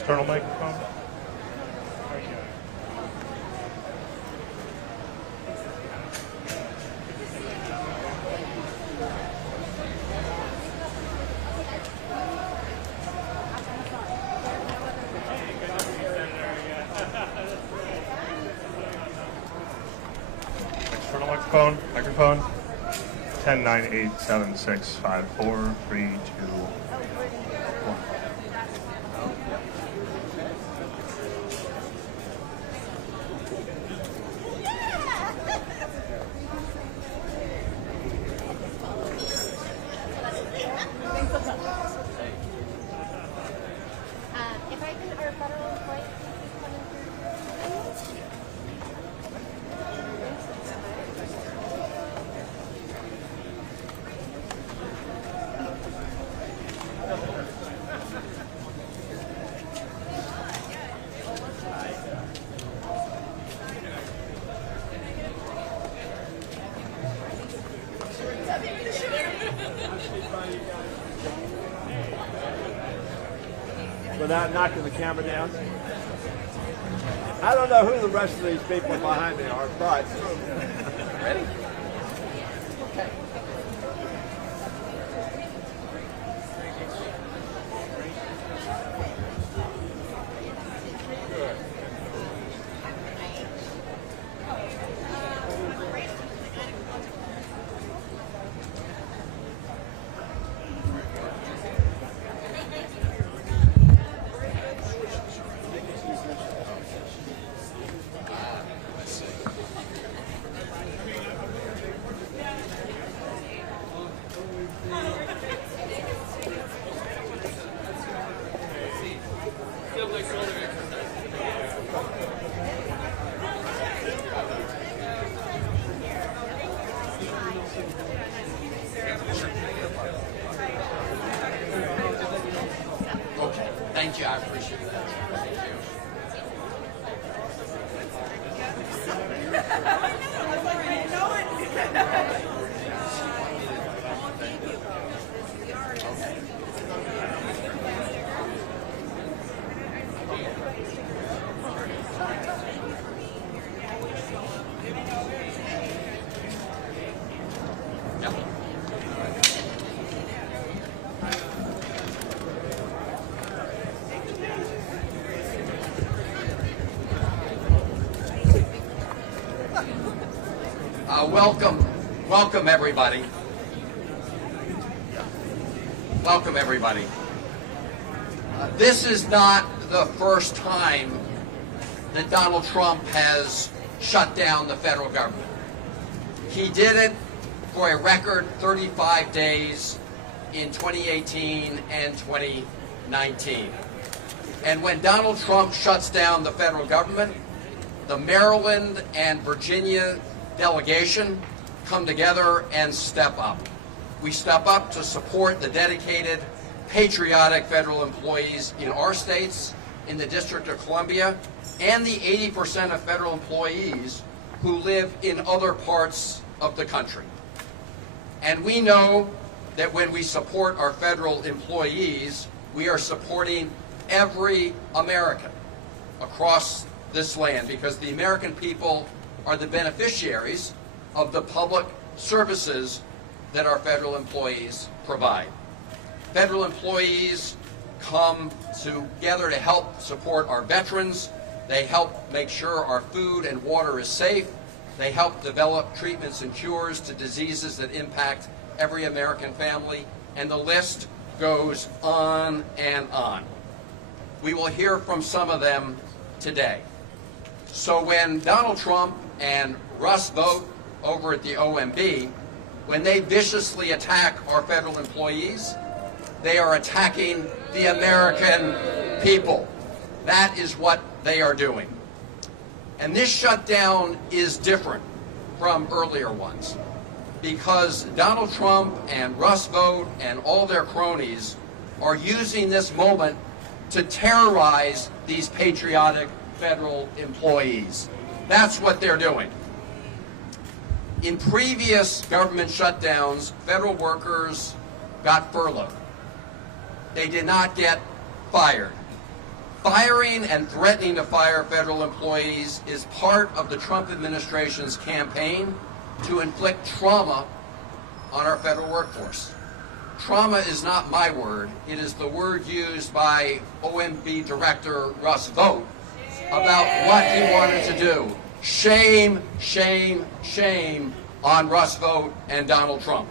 External microphone. External microphone. 10, 9, 8, 7, 6, 5, 4, 3, 2, 1. If I can, our federal employees coming through. Without knocking the camera down. I don't know who the rest of these people behind me are, but ready? Okay. Okay, thank you. I appreciate that. Thank you. Welcome everybody. Welcome everybody. This is not the first time that Donald Trump has shut down the federal government. He did it for a record 35 days in 2018 and 2019. And when Donald Trump shuts down the federal government, the Maryland and Virginia delegation come together and step up. We step up to support the dedicated, patriotic federal employees in our states, in the District of Columbia, and the 80% of federal employees who live in other parts of the country. And we know that when we support our federal employees, we are supporting every American across this land, because the American people are the beneficiaries of the public services that our federal employees provide. Federal employees come together to help support our veterans. They help make sure our food and water is safe. They help develop treatments and cures to diseases that impact every American family, and the list goes on and on. We will hear from some of them today. So when Donald Trump and Russ Vought over at the OMB, when they viciously attack our federal employees, they are attacking the American people. That is what they are doing. And this shutdown is different from earlier ones, because Donald Trump and Russ Vought and all their cronies are using this moment to terrorize these patriotic federal employees. That's what they're doing. In previous government shutdowns, federal workers got furloughed. They did not get fired. Firing and threatening to fire federal employees is part of the Trump administration's campaign to inflict trauma on our federal workforce. Trauma is not my word. It is the word used by OMB Director Russ Vought about what he wanted to do. Shame, shame, shame on Russ Vought and Donald Trump.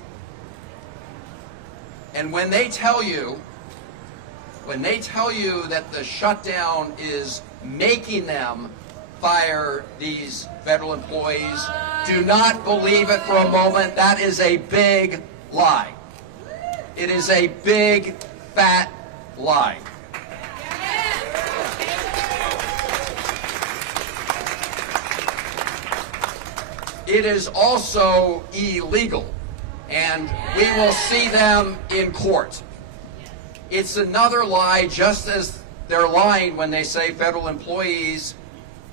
And when they tell you that the shutdown is making them fire these federal employees, do not believe it for a moment. That is a big lie. It is a big, fat lie. It is also illegal, and we will see them in court. It's another lie, just as they're lying when they say federal employees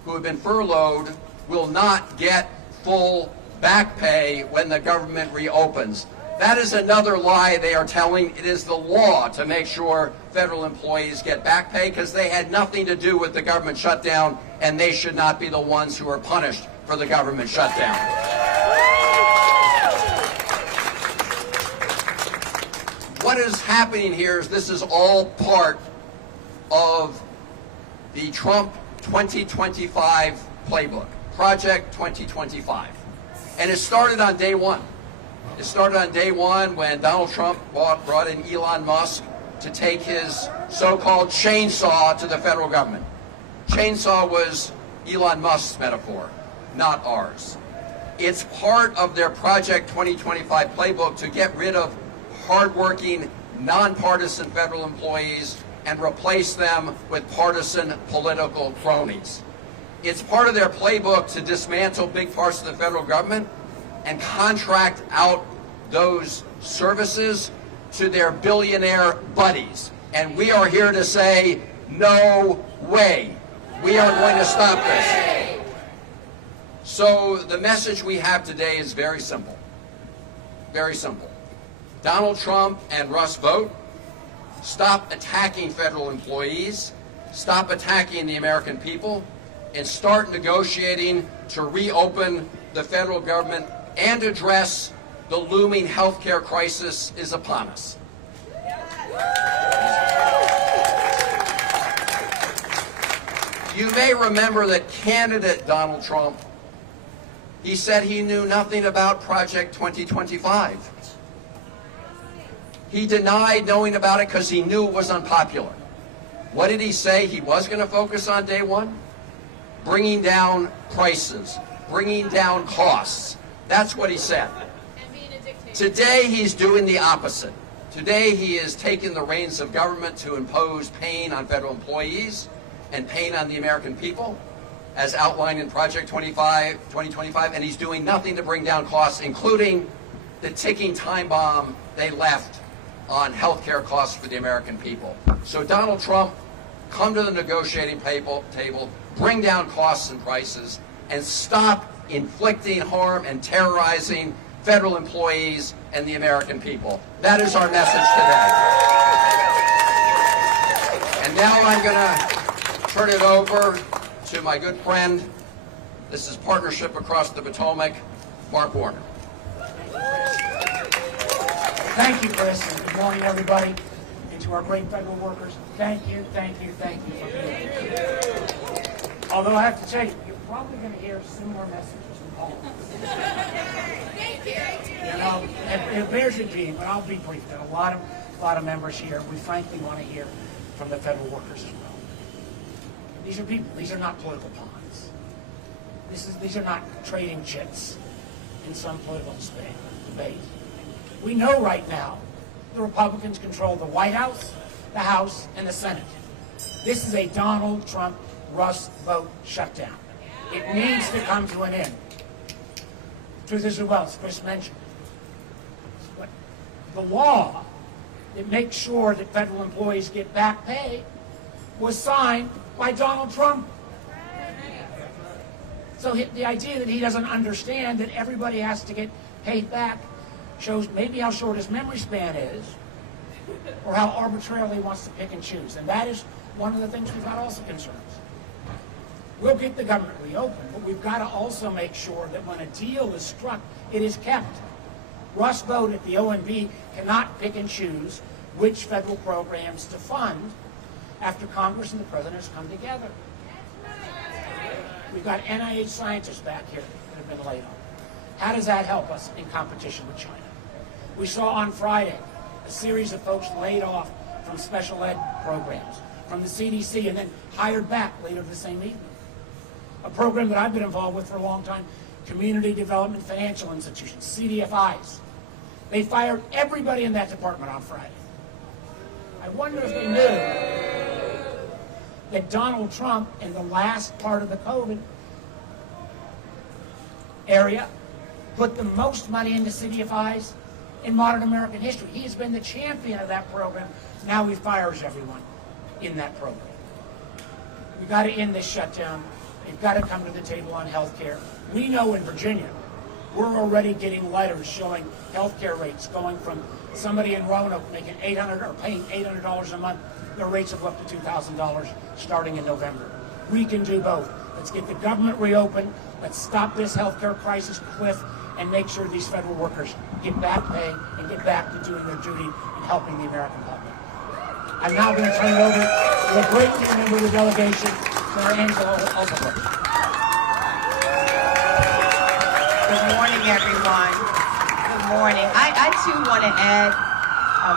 who have been furloughed will not get full back pay when the government reopens. That is another lie they are telling. It is the law to make sure federal employees get back pay because they had nothing to do with the government shutdown, and they should not be the ones who are punished for the government shutdown. What is happening here is this is all part of the Trump 2025 playbook, Project 2025. And it started on day one. It started on day one when Donald Trump brought in Elon Musk to take his so-called chainsaw to the federal government. Chainsaw was Elon Musk's metaphor, not ours. It's part of their Project 2025 playbook to get rid of hardworking, nonpartisan federal employees and replace them with partisan political cronies. It's part of their playbook to dismantle big parts of the federal government and contract out those services to their billionaire buddies. And we are here to say, no way. We are going to stop this. So the message we have today is very simple. Very simple. Donald Trump and Russ Vought, stop attacking federal employees, stop attacking the American people, and start negotiating to reopen the federal government and address the looming healthcare crisis is upon us. You may remember that candidate Donald Trump, he said he knew nothing about Project 2025. He denied knowing about it because he knew it was unpopular. What did he say he was going to focus on day one? Bringing down prices, bringing down costs. That's what he said. And being a dictator. Today he's doing the opposite. Today he is taking the reins of government to impose pain on federal employees and pain on the American people, as outlined in Project 2025, and he's doing nothing to bring down costs, including the ticking time bomb they left on health care costs for the American people. So Donald Trump, come to the negotiating table, bring down costs and prices, and stop inflicting harm and terrorizing federal employees and the American people. That is our message today. And now I'm going to turn it over to my good friend, this is Partnership Across the Potomac, Mark Warner. Thank you, Chris, and good morning, everybody. And to our great federal workers, thank you for being here. Although I have to tell you, you're probably going to hear similar messages from all of us. Thank you. You know, it bears repeating, but I'll be brief. There are a lot of members here. We frankly want to hear from the federal workers as well. These are people. These are not political pawns. These are not trading chits in some political debate. We know right now the Republicans control the White House, the House, and the Senate. This is a Donald Trump, Russ Vought shutdown. It needs to come to an end. Truth is, well, as Chris mentioned, but the law that makes sure that federal employees get back pay was signed by Donald Trump. So the idea that he doesn't understand that everybody has to get paid back shows maybe how short his memory span is, or how arbitrarily he wants to pick and choose. And that is one of the things we've got also concerns. We'll get the government reopened, but we've got to also make sure that when a deal is struck, it is kept. Russ Vought at the OMB cannot pick and choose which federal programs to fund after Congress and the President has come together. We've got NIH scientists back here that have been laid off. How does that help us in competition with China? We saw on Friday a series of folks laid off from special ed programs, from the CDC, and then hired back later the same evening. A program that I've been involved with for a long time, Community Development Financial Institutions, CDFIs. They fired everybody in that department on Friday. I wonder if they knew that Donald Trump, in the last part of the COVID area, put the most money into CDFIs in modern American history. He has been the champion of that program. Now he fires everyone in that program. We've got to end this shutdown. They've got to come to the table on health care. We know in Virginia, we're already getting letters showing health care rates going from somebody in Roanoke making $800 or paying $800 a month. Their rates have up to $2,000 starting in November. We can do both. Let's get the government reopened. Let's stop this health care crisis cliff and make sure these federal workers get back pay and get back to doing their duty and helping the American public. I'm now going to turn it over to a great member of the delegation, Senator Alsobrooks. Good morning, everyone. Good morning. I too want to add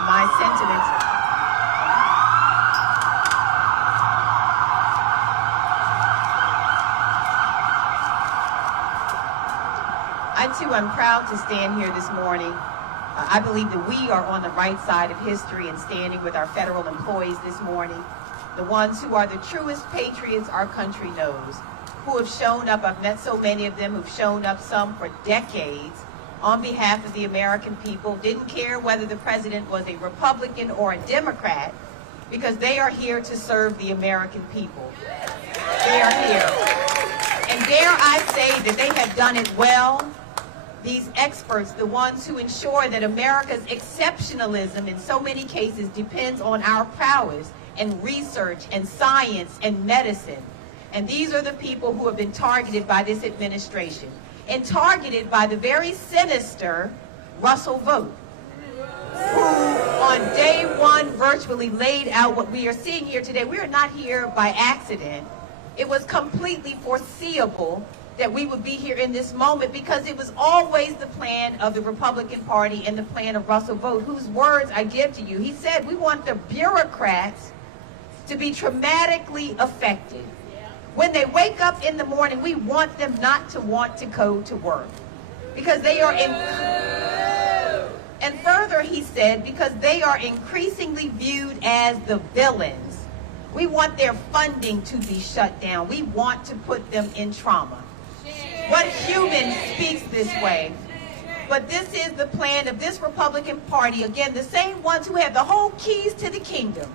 my sentiments. I too am proud to stand here this morning. I believe that we are on the right side of history and standing with our federal employees this morning, the ones who are the truest patriots our country knows, who have shown up. I've met so many of them who've shown up, some for decades, on behalf of the American people, didn't care whether the president was a Republican or a Democrat, because they are here to serve the American people. They are here. And dare I say that they have done it well. These experts, the ones who ensure that America's exceptionalism in so many cases depends on our prowess and research and science and medicine. And these are the people who have been targeted by this administration and targeted by the very sinister Russell Vought, who on day one virtually laid out what we are seeing here today. We are not here by accident. It was completely foreseeable that we would be here in this moment, because it was always the plan of the Republican Party and the plan of Russell Vought, whose words I give to you. He said, we want the bureaucrats to be traumatically affected. When they wake up in the morning, we want them not to want to go to work, because they are in. And further, he said, because they are increasingly viewed as the villains. We want their funding to be shut down. We want to put them in trauma. What human speaks this way? But this is the plan of this Republican Party. Again, the same ones who have the whole keys to the kingdom,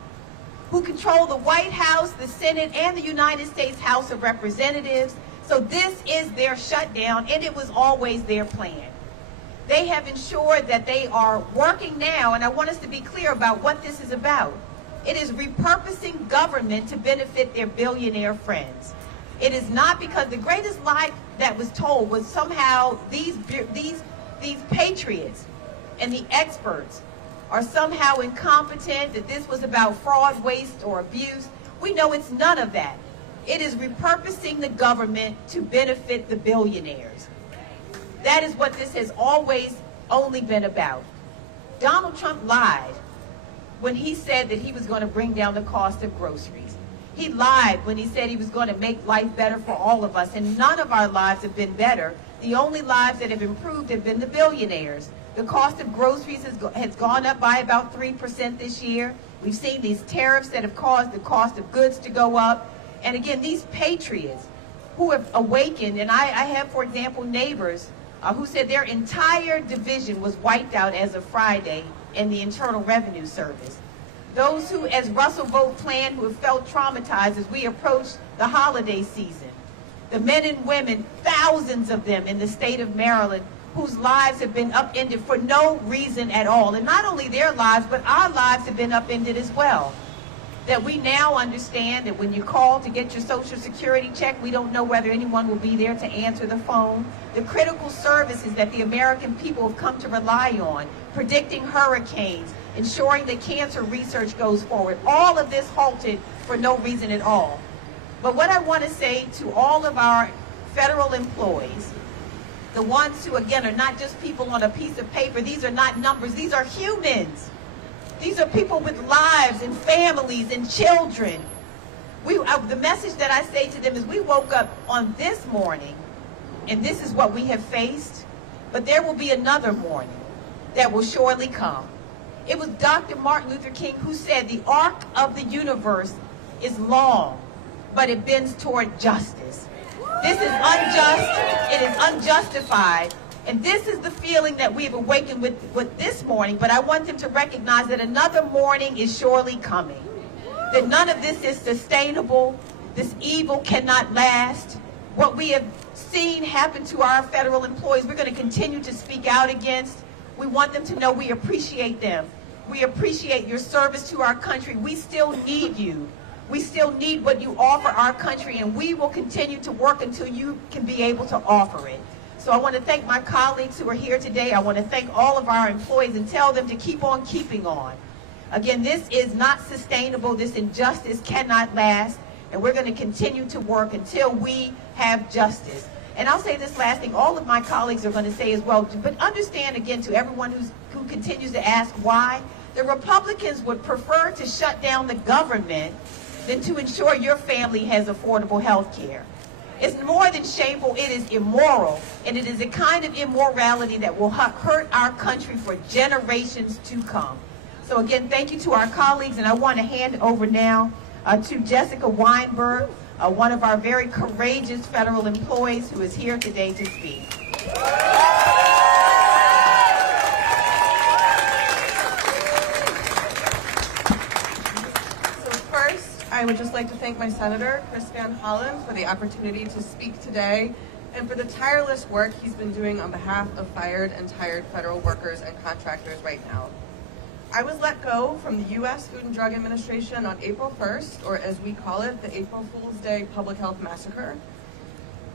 who control the White House, the Senate, and the United States House of Representatives. So this is their shutdown, and it was always their plan. They have ensured that they are working now, and I want us to be clear about what this is about. It is repurposing government to benefit their billionaire friends. It is not, because the greatest lie that was told was somehow these patriots and the experts are somehow incompetent, that this was about fraud, waste, or abuse. We know it's none of that. It is repurposing the government to benefit the billionaires. That is what this has always only been about. Donald Trump lied when he said that he was going to bring down the cost of groceries. He lied when he said he was going to make life better for all of us, and none of our lives have been better. The only lives that have improved have been the billionaires. The cost of groceries has gone up by about 3% this year. We've seen these tariffs that have caused the cost of goods to go up. And again, these patriots who have awakened, and I have, for example, neighbors who said their entire division was wiped out as of Friday in the Internal Revenue Service. Those who, as Russell Vought planned, who have felt traumatized as we approach the holiday season. The men and women, thousands of them in the state of Maryland, whose lives have been upended for no reason at all. And not only their lives, but our lives have been upended as well. that we now understand that when you call to get your Social Security check, we don't know whether anyone will be there to answer the phone. The critical services that the American people have come to rely on, predicting hurricanes, ensuring that cancer research goes forward, all of this halted for no reason at all. But what I want to say to all of our federal employees, the ones who, again, are not just people on a piece of paper, these are not numbers, these are humans. These are people with lives and families and children. The message that I say to them is we woke up on this morning, and this is what we have faced, but there will be another morning that will surely come. It was Dr. Martin Luther King who said the arc of the universe is long, but it bends toward justice. This is unjust, it is unjustified, and this is the feeling that we have awakened with this morning, but I want them to recognize that another morning is surely coming. That none of this is sustainable, this evil cannot last. What we have seen happen to our federal employees, we're going to continue to speak out against. We want them to know we appreciate them. We appreciate your service to our country. We still need you. We still need what you offer our country, and we will continue to work until you can be able to offer it. So I want to thank my colleagues who are here today. I want to thank all of our employees and tell them to keep on keeping on. Again, this is not sustainable. This injustice cannot last, and we're going to continue to work until we have justice. And I'll say this last thing, all of my colleagues are going to say as well, but understand again to everyone who continues to ask why, the Republicans would prefer to shut down the government than to ensure your family has affordable health care. It's more than shameful, it is immoral, and it is a kind of immorality that will hurt our country for generations to come. So again, thank you to our colleagues, and I want to hand it over now to Jessica Weinberg, one of our very courageous federal employees who is here today to speak. I would just like to thank my Senator, Chris Van Hollen, for the opportunity to speak today and for the tireless work he's been doing on behalf of fired and tired federal workers and contractors right now. I was let go from the U.S. Food and Drug Administration on April 1st, or as we call it, the April Fool's Day Public Health Massacre,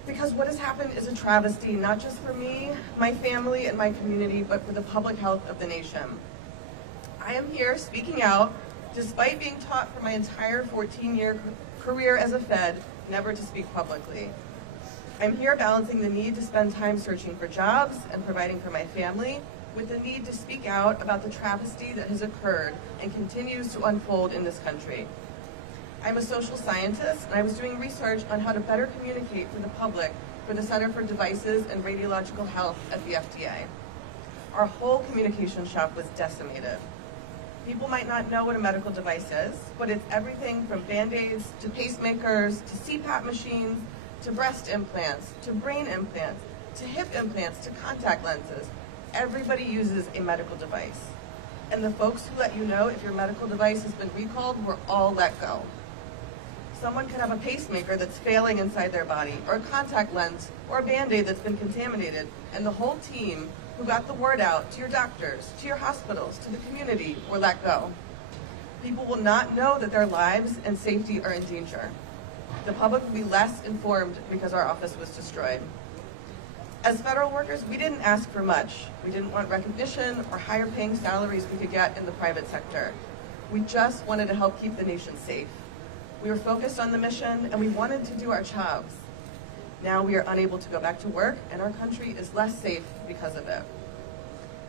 because what has happened is a travesty, not just for me, my family, and my community, but for the public health of the nation. I am here speaking out despite being taught for my entire 14-year career as a Fed never to speak publicly. I'm here balancing the need to spend time searching for jobs and providing for my family with the need to speak out about the travesty that has occurred and continues to unfold in this country. I'm a social scientist, and I was doing research on how to better communicate to the public for the Center for Devices and Radiological Health at the FDA. Our whole communication shop was decimated. People might not know what a medical device is, but it's everything from Band-Aids to pacemakers to CPAP machines to breast implants to brain implants to hip implants to contact lenses. Everybody uses a medical device. And the folks who let you know if your medical device has been recalled were all let go. Someone could have a pacemaker that's failing inside their body, or a contact lens, or a Band-Aid that's been contaminated, and the whole team who got the word out to your doctors, to your hospitals, to the community, were let go. People will not know that their lives and safety are in danger. The public will be less informed because our office was destroyed. As federal workers, we didn't ask for much. We didn't want recognition or higher paying salaries we could get in the private sector. We just wanted to help keep the nation safe. We were focused on the mission, and we wanted to do our jobs. Now we are unable to go back to work, and our country is less safe because of it.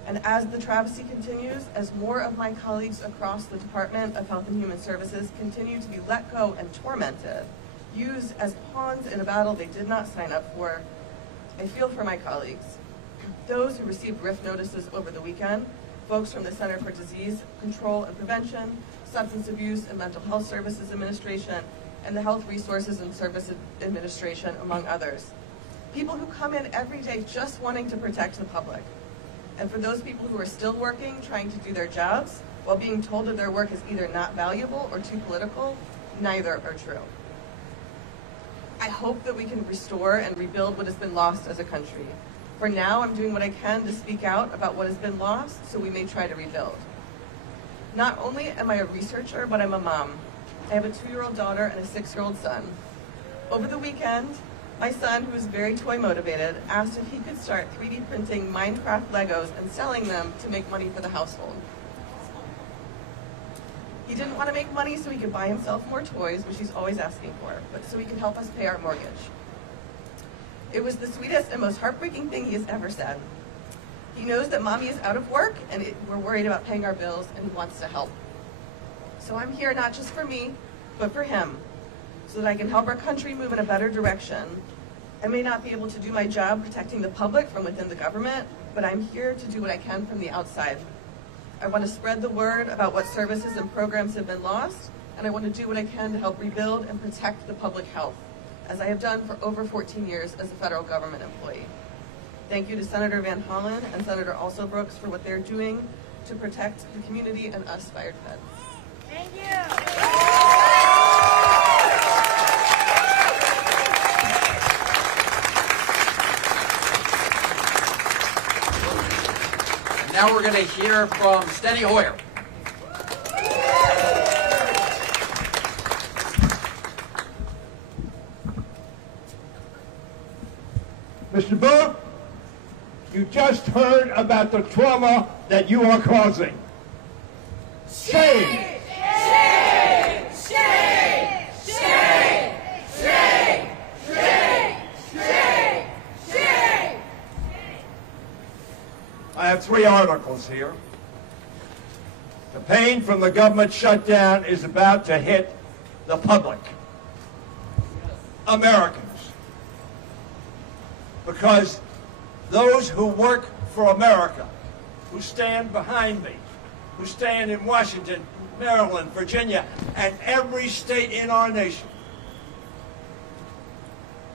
And as the travesty continues, as more of my colleagues across the Department of Health and Human Services continue to be let go and tormented, used as pawns in a battle they did not sign up for, I feel for my colleagues. Those who received RIF notices over the weekend, folks from the Center for Disease Control and Prevention, Substance Abuse and Mental Health Services Administration, and the Health Resources and Services Administration, among others. People who come in every day just wanting to protect the public. And for those people who are still working, trying to do their jobs, while being told that their work is either not valuable or too political, neither are true. I hope that we can restore and rebuild what has been lost as a country. For now, I'm doing what I can to speak out about what has been lost so we may try to rebuild. Not only am I a researcher, but I'm a mom. I have a 2-year-old daughter and a 6-year-old son. Over the weekend, my son, who is very toy motivated, asked if he could start 3D printing Minecraft Legos and selling them to make money for the household. He didn't want to make money so he could buy himself more toys, which he's always asking for, but so he could help us pay our mortgage. It was the sweetest and most heartbreaking thing he has ever said. He knows that mommy is out of work and we're worried about paying our bills, and he wants to help. So I'm here not just for me, but for him, so that I can help our country move in a better direction. I may not be able to do my job protecting the public from within the government, but I'm here to do what I can from the outside. I want to spread the word about what services and programs have been lost, and I want to do what I can to help rebuild and protect the public health, as I have done for over 14 years as a federal government employee. Thank you to Senator Van Hollen and Senator Alsobrooks for what they're doing to protect the community and us fired feds. Thank you. Now we're going to hear from Steny Hoyer. Mr. Booth, you just heard about the trauma that you are causing. Shame! Shame! Shame! Shame! Shame! Shame! Shame! Shame! I have 3 articles here. The pain from the government shutdown is about to hit the public, Americans, because those who work for America, who stand behind me, who stand in Washington, Maryland, Virginia, and every state in our nation,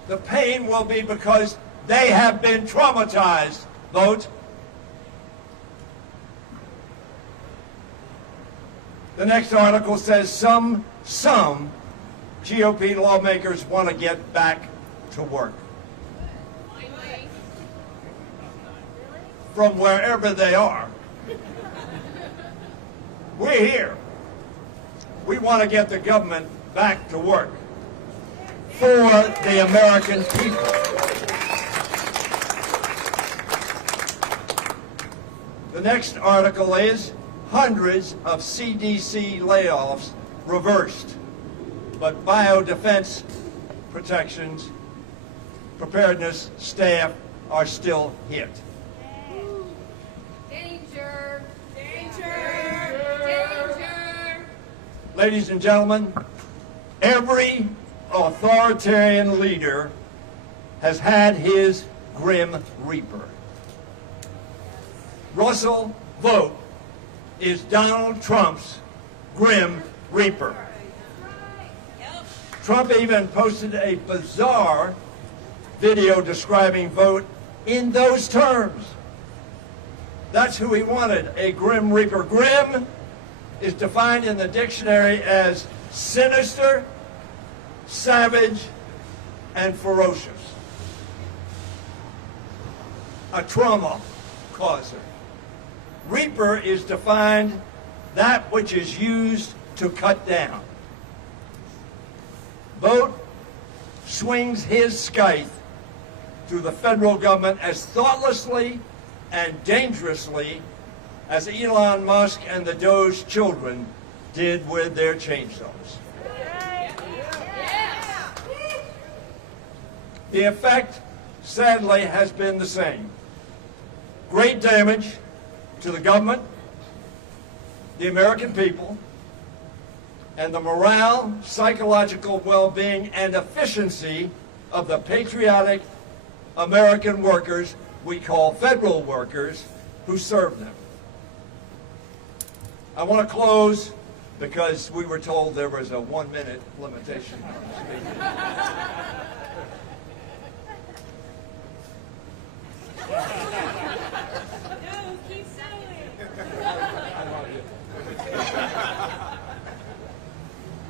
the pain will be because they have been traumatized. Vote. The next article says some GOP lawmakers want to get back to work. From wherever they are. We're here. We want to get the government back to work for the American people. The next article is hundreds of CDC layoffs reversed, but biodefense protections, preparedness staff are still hit. Danger! Danger! Danger! Ladies and gentlemen, every authoritarian leader has had his grim reaper. Russell Vogt is Donald Trump's grim reaper. Trump even posted a bizarre video describing Vogt in those terms. That's who he wanted, a grim reaper. Grim is defined in the dictionary as sinister, savage, and ferocious. A trauma causer. Reaper is defined that which is used to cut down. Vogt swings his scythe through the federal government as thoughtlessly and dangerously as Elon Musk and the Doge children did with their chainsaws. The effect, sadly, has been the same. Great damage to the government, the American people, and the morale, psychological well-being, and efficiency of the patriotic American workers we call federal workers who serve them. I want to close because we were told there was a 1-minute limitation on speaking. No, keep saying.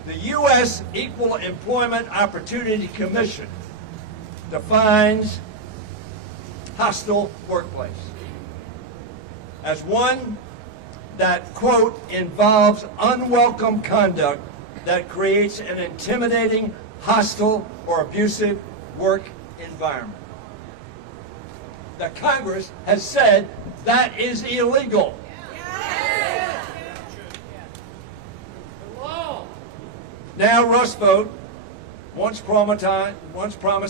The U.S. Equal Employment Opportunity Commission defines hostile workplace as one that, quote, involves unwelcome conduct that creates an intimidating, hostile, or abusive work environment. The Congress has said that is illegal. Now Rust Vote once promised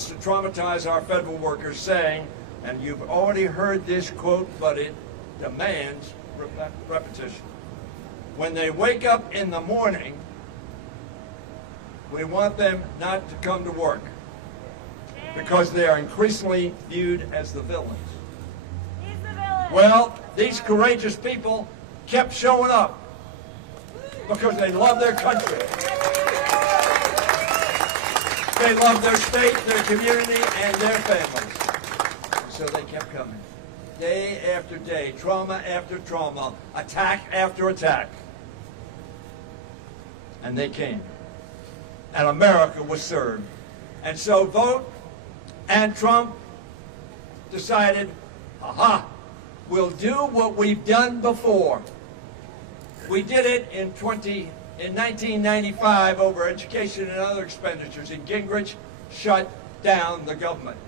to traumatize our federal workers, saying, and you've already heard this quote, but it demands repetition. When they wake up in the morning, we want them not to come to work because they are increasingly viewed as the villains. He's the villain. Well, these courageous people kept showing up because they love their country. They love their state, their community, and their families. So they kept coming. Day after day, trauma after trauma, attack after attack. And they came. And America was served. And so Vote and Trump decided, aha, we'll do what we've done before. We did it in 1995 over education and other expenditures, and Gingrich shut down the government.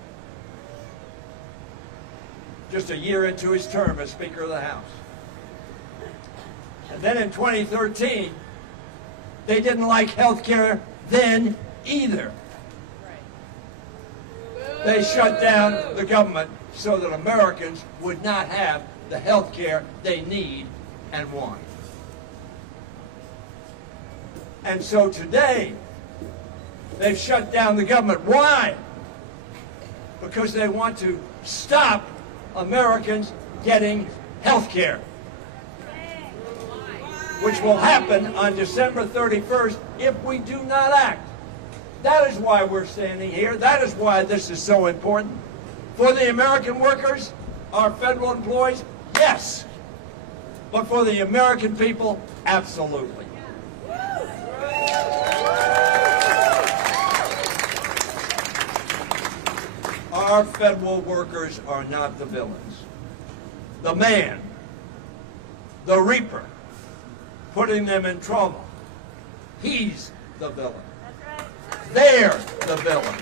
Just a year into his term as Speaker of the House. And then in 2013, they didn't like health care then either. They shut down the government so that Americans would not have the health care they need and want. And so today, they've shut down the government. Why? Because they want to stop Americans getting health care, which will happen on December 31st if we do not act. That is why we're standing here. That is why this is so important. For the American workers, our federal employees, yes. But for the American people, absolutely. Our federal workers are not the villains. The man, the reaper, putting them in trouble, he's the villain. That's right. They're the villain.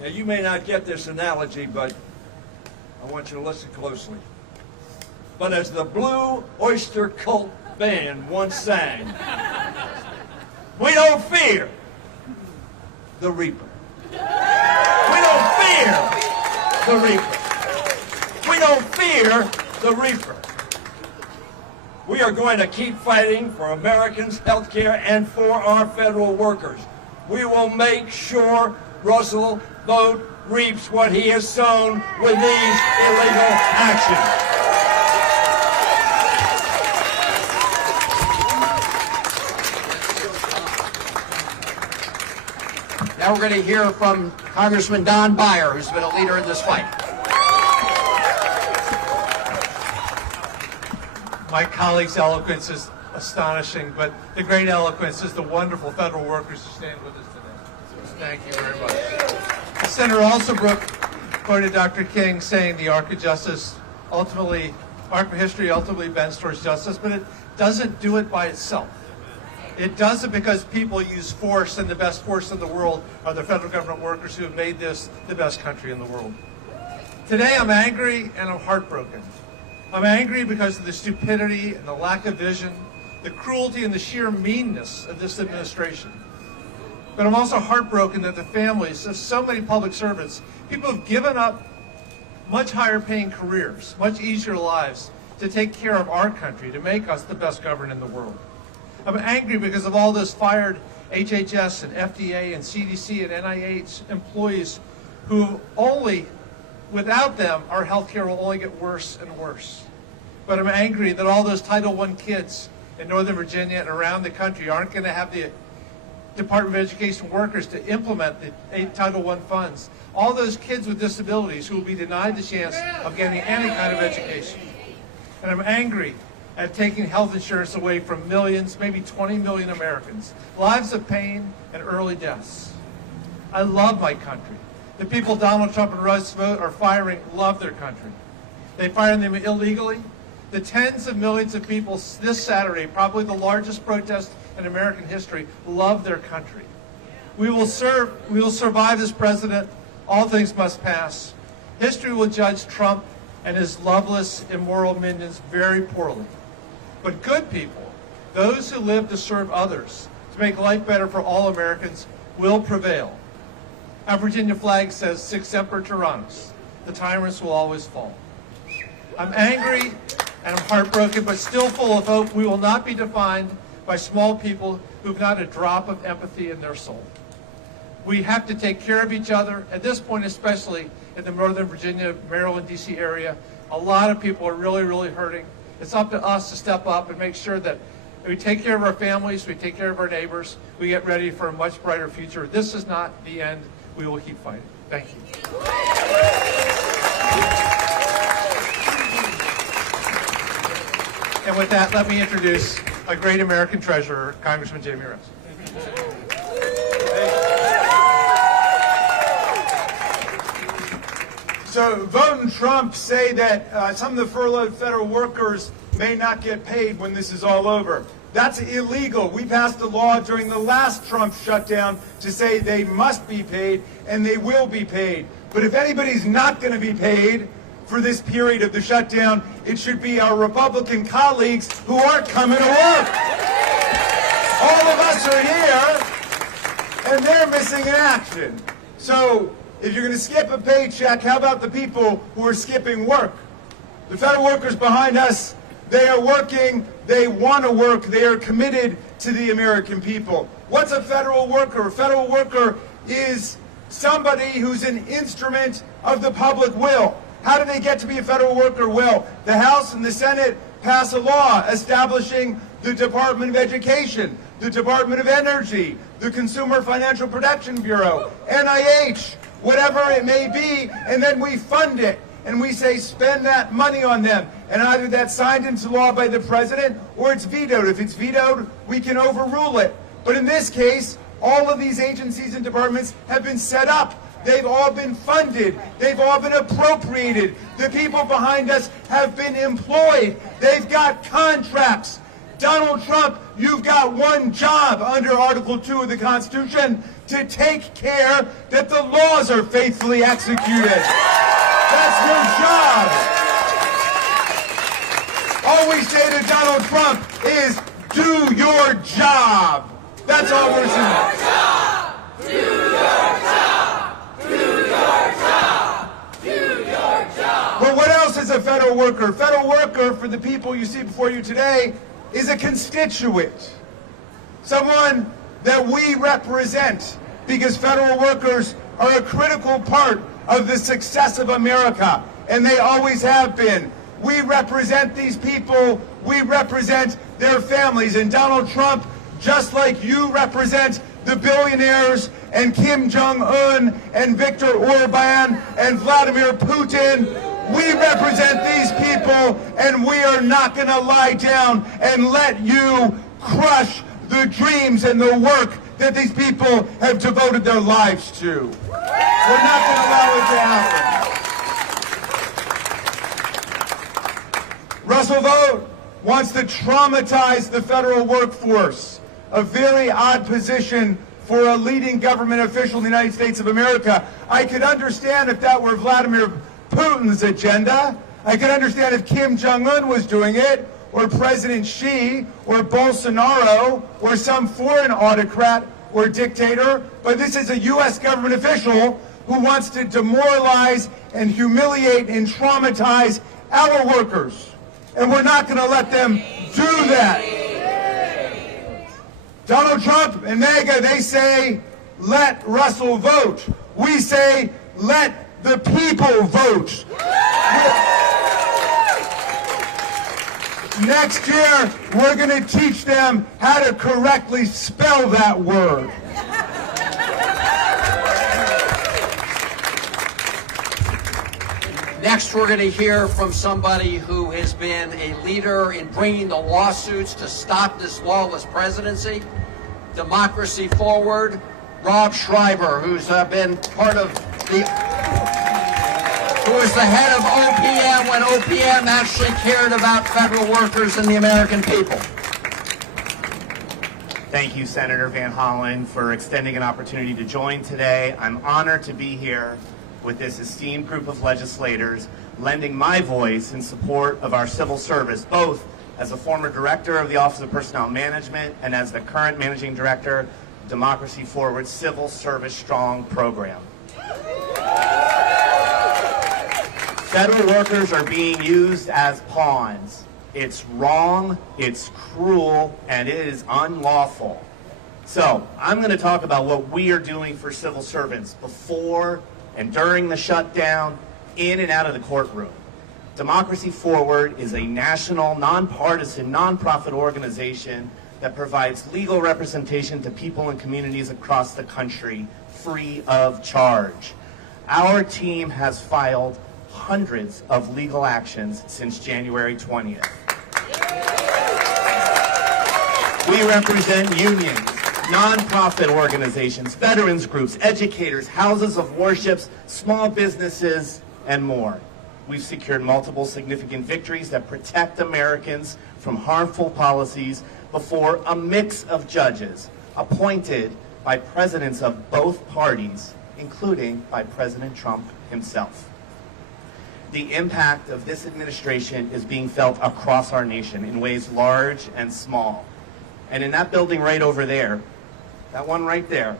Now, you may not get this analogy, but I want you to listen closely. But as the Blue Oyster Cult Band once sang, we don't fear the reaper. We don't fear the reaper. We don't fear the reaper. We are going to keep fighting for Americans' health care and for our federal workers. We will make sure Russell Vote reaps what he has sown with these illegal actions. Now we're going to hear from Congressman Don Beyer, who's been a leader in this fight. My colleague's eloquence is astonishing, but the great eloquence is the wonderful federal workers who stand with us today. Thank you very much. Senator Alsobrooks quoted Dr. King saying the arc of justice ultimately, arc of history ultimately bends towards justice, but it doesn't do it by itself. It does it because people use force, and the best force in the world are the federal government workers who have made this the best country in the world. Today I'm angry and I'm heartbroken. I'm angry because of the stupidity and the lack of vision, the cruelty and the sheer meanness of this administration. But I'm also heartbroken that the families of so many public servants, people who've given up much higher paying careers, much easier lives to take care of our country, to make us the best governed in the world. I'm angry because of all those fired HHS and FDA and CDC and NIH employees who only, without them, our health care will only get worse and worse. But I'm angry that all those Title I kids in Northern Virginia and around the country aren't going to have the Department of Education workers to implement the Title I funds. All those kids with disabilities who will be denied the chance of getting any kind of education. And I'm angry at taking health insurance away from millions, maybe 20 million Americans. Lives of pain and early deaths. I love my country. The people Donald Trump and Rust Vote are firing love their country. They fire them illegally. The tens of millions of people this Saturday, probably the largest protest in American history, love their country. We will survive this president. All things must pass. History will judge Trump and his loveless, immoral minions very poorly. But good people, those who live to serve others, to make life better for all Americans, will prevail. Our Virginia flag says, Sic Semper Tyrannis. The tyrants will always fall. I'm angry and I'm heartbroken, but still full of hope. We will not be defined by small people who've not a drop of empathy in their soul. We have to take care of each other. At this point, especially in the Northern Virginia, Maryland, D.C. area, a lot of people are really, really hurting. It's up to us to step up and make sure that we take care of our families, we take care of our neighbors, we get ready for a much brighter future. This is not the end. We will keep fighting. Thank you. And with that, let me introduce a great American treasurer, Congressman Jamie Rose. So voting Trump say that some of the furloughed federal workers may not get paid when this is all over. That's illegal. We passed a law during the last Trump shutdown to say they must be paid, and they will be paid. But if anybody's not going to be paid for this period of the shutdown, it should be our Republican colleagues who aren't coming to work. All of us are here, and they're missing in action. So if you're going to skip a paycheck, how about the people who are skipping work? The federal workers behind us, they are working, they want to work, they are committed to the American people. What's a federal worker? A federal worker is somebody who's an instrument of the public will. How do they get to be a federal worker? Well, the House and the Senate pass a law establishing the Department of Education, the Department of Energy, the Consumer Financial Protection Bureau, NIH, whatever it may be, and then we fund it. And we say spend that money on them. And either that's signed into law by the president or it's vetoed. If it's vetoed, we can overrule it. But in this case, all of these agencies and departments have been set up. They've all been funded. They've all been appropriated. The people behind us have been employed. They've got contracts. Donald Trump, you've got one job under Article 2 of the Constitution, to take care that the laws are faithfully executed. That's your job. All we say to Donald Trump is, do your job. That's all we're saying. Do your job. Do your job. Do your job. But what else is a federal worker? Federal worker, for the people you see before you today, is a constituent. Someone that we represent, because federal workers are a critical part of the success of America, and they always have been. We represent these people, we represent their families, and Donald Trump, just like you represent the billionaires and Kim Jong-un and Viktor Orban and Vladimir Putin, we represent these people, and we are not going to lie down and let you crush the dreams and the work that these people have devoted their lives to. We're not going to allow it to happen. Russell Vought wants to traumatize the federal workforce, a very odd position for a leading government official in the United States of America. I could understand if that were Vladimir Putin's agenda. I could understand if Kim Jong-un was doing it, or President Xi, or Bolsonaro, or some foreign autocrat or dictator, but this is a U.S. government official who wants to demoralize and humiliate and traumatize our workers. And we're not going to let them do that. Donald Trump and MAGA, they say, let Russell vote. We say, let the people vote. Next year, we're going to teach them how to correctly spell that word. Next, we're going to hear from somebody who has been a leader in bringing the lawsuits to stop this lawless presidency. Democracy Forward, Rob Schreiber, who's been part of the... Who was the head of OPM when OPM actually cared about federal workers and the American people. Thank you, Senator Van Hollen, for extending an opportunity to join today. I'm honored to be here with this esteemed group of legislators, lending my voice in support of our civil service, both as a former director of the Office of Personnel Management and as the current managing director of Democracy Forward's Civil Service Strong program. Federal workers are being used as pawns. It's wrong, it's cruel, and it is unlawful. So, I'm going to talk about what we are doing for civil servants before and during the shutdown, in and out of the courtroom. Democracy Forward is a national, nonpartisan, nonprofit organization that provides legal representation to people and communities across the country, free of charge. Our team has filed hundreds of legal actions since January 20th. We represent unions, nonprofit organizations, veterans groups, educators, houses of worships, small businesses, and more. We've secured multiple significant victories that protect Americans from harmful policies before a mix of judges appointed by presidents of both parties, including by President Trump himself. The impact of this administration is being felt across our nation in ways large and small. And in that building right over there, that one right there,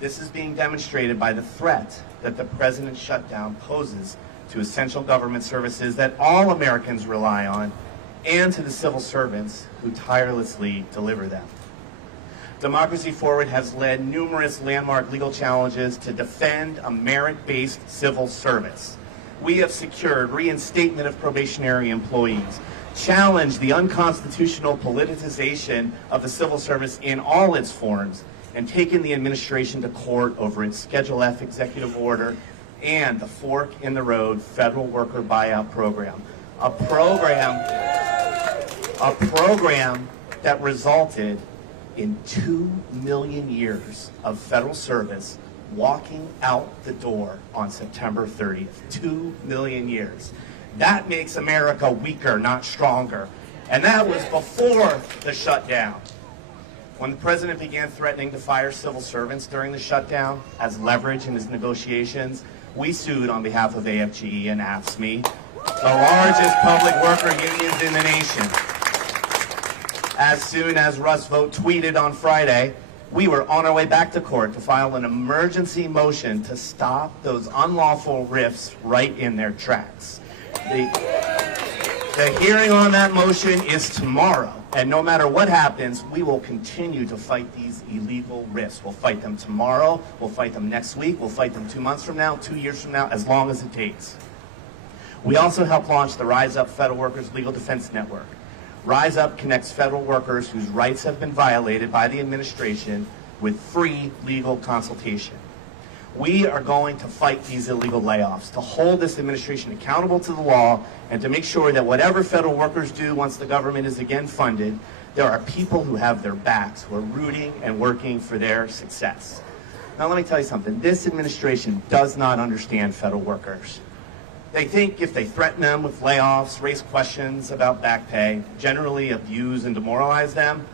this is being demonstrated by the threat that the president's shutdown poses to essential government services that all Americans rely on and to the civil servants who tirelessly deliver them. Democracy Forward has led numerous landmark legal challenges to defend a merit-based civil service. We have secured reinstatement of probationary employees, challenged the unconstitutional politicization of the civil service in all its forms, and taken the administration to court over its Schedule F executive order and the Fork in the Road federal worker buyout program. A program that resulted in 2 million years of federal service walking out the door on September 30th. 2 million years. That makes America weaker, not stronger. And that was before the shutdown. When the president began threatening to fire civil servants during the shutdown as leverage in his negotiations, we sued on behalf of AFGE and AFSCME, the largest public worker unions in the nation. As soon as Russ Vought tweeted on Friday, we were on our way back to court to file an emergency motion to stop those unlawful rifts right in their tracks. The hearing on that motion is tomorrow, and no matter what happens, we will continue to fight these illegal rifts. We'll fight them tomorrow, we'll fight them next week, we'll fight them 2 months from now, 2 years from now, as long as it takes. We also helped launch the Rise Up Federal Workers Legal Defense Network. Rise Up connects federal workers whose rights have been violated by the administration with free legal consultation. We are going to fight these illegal layoffs, to hold this administration accountable to the law, and to make sure that whatever federal workers do once the government is again funded, there are people who have their backs, who are rooting and working for their success. Now let me tell you something. This administration does not understand federal workers. They think if they threaten them with layoffs, raise questions about back pay, generally abuse and demoralize them,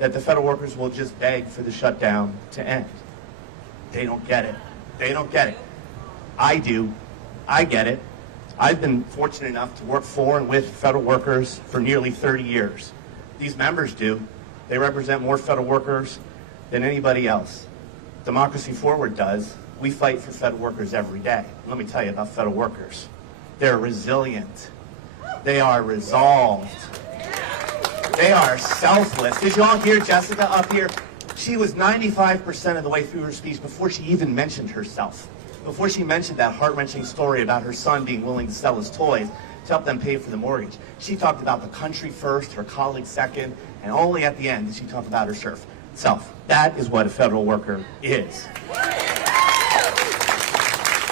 that the federal workers will just beg for the shutdown to end. They don't get it. They don't get it. I do. I get it. I've been fortunate enough to work for and with federal workers for nearly 30 years. These members do. They represent more federal workers than anybody else. Democracy Forward does. We fight for federal workers every day. Let me tell you about federal workers. They're resilient. They are resolved. They are selfless. Did you all hear Jessica up here? She was 95% of the way through her speech before she even mentioned herself. Before she mentioned that heart-wrenching story about her son being willing to sell his toys to help them pay for the mortgage. She talked about the country first, her colleagues second, and only at the end did she talk about herself. That is what a federal worker is.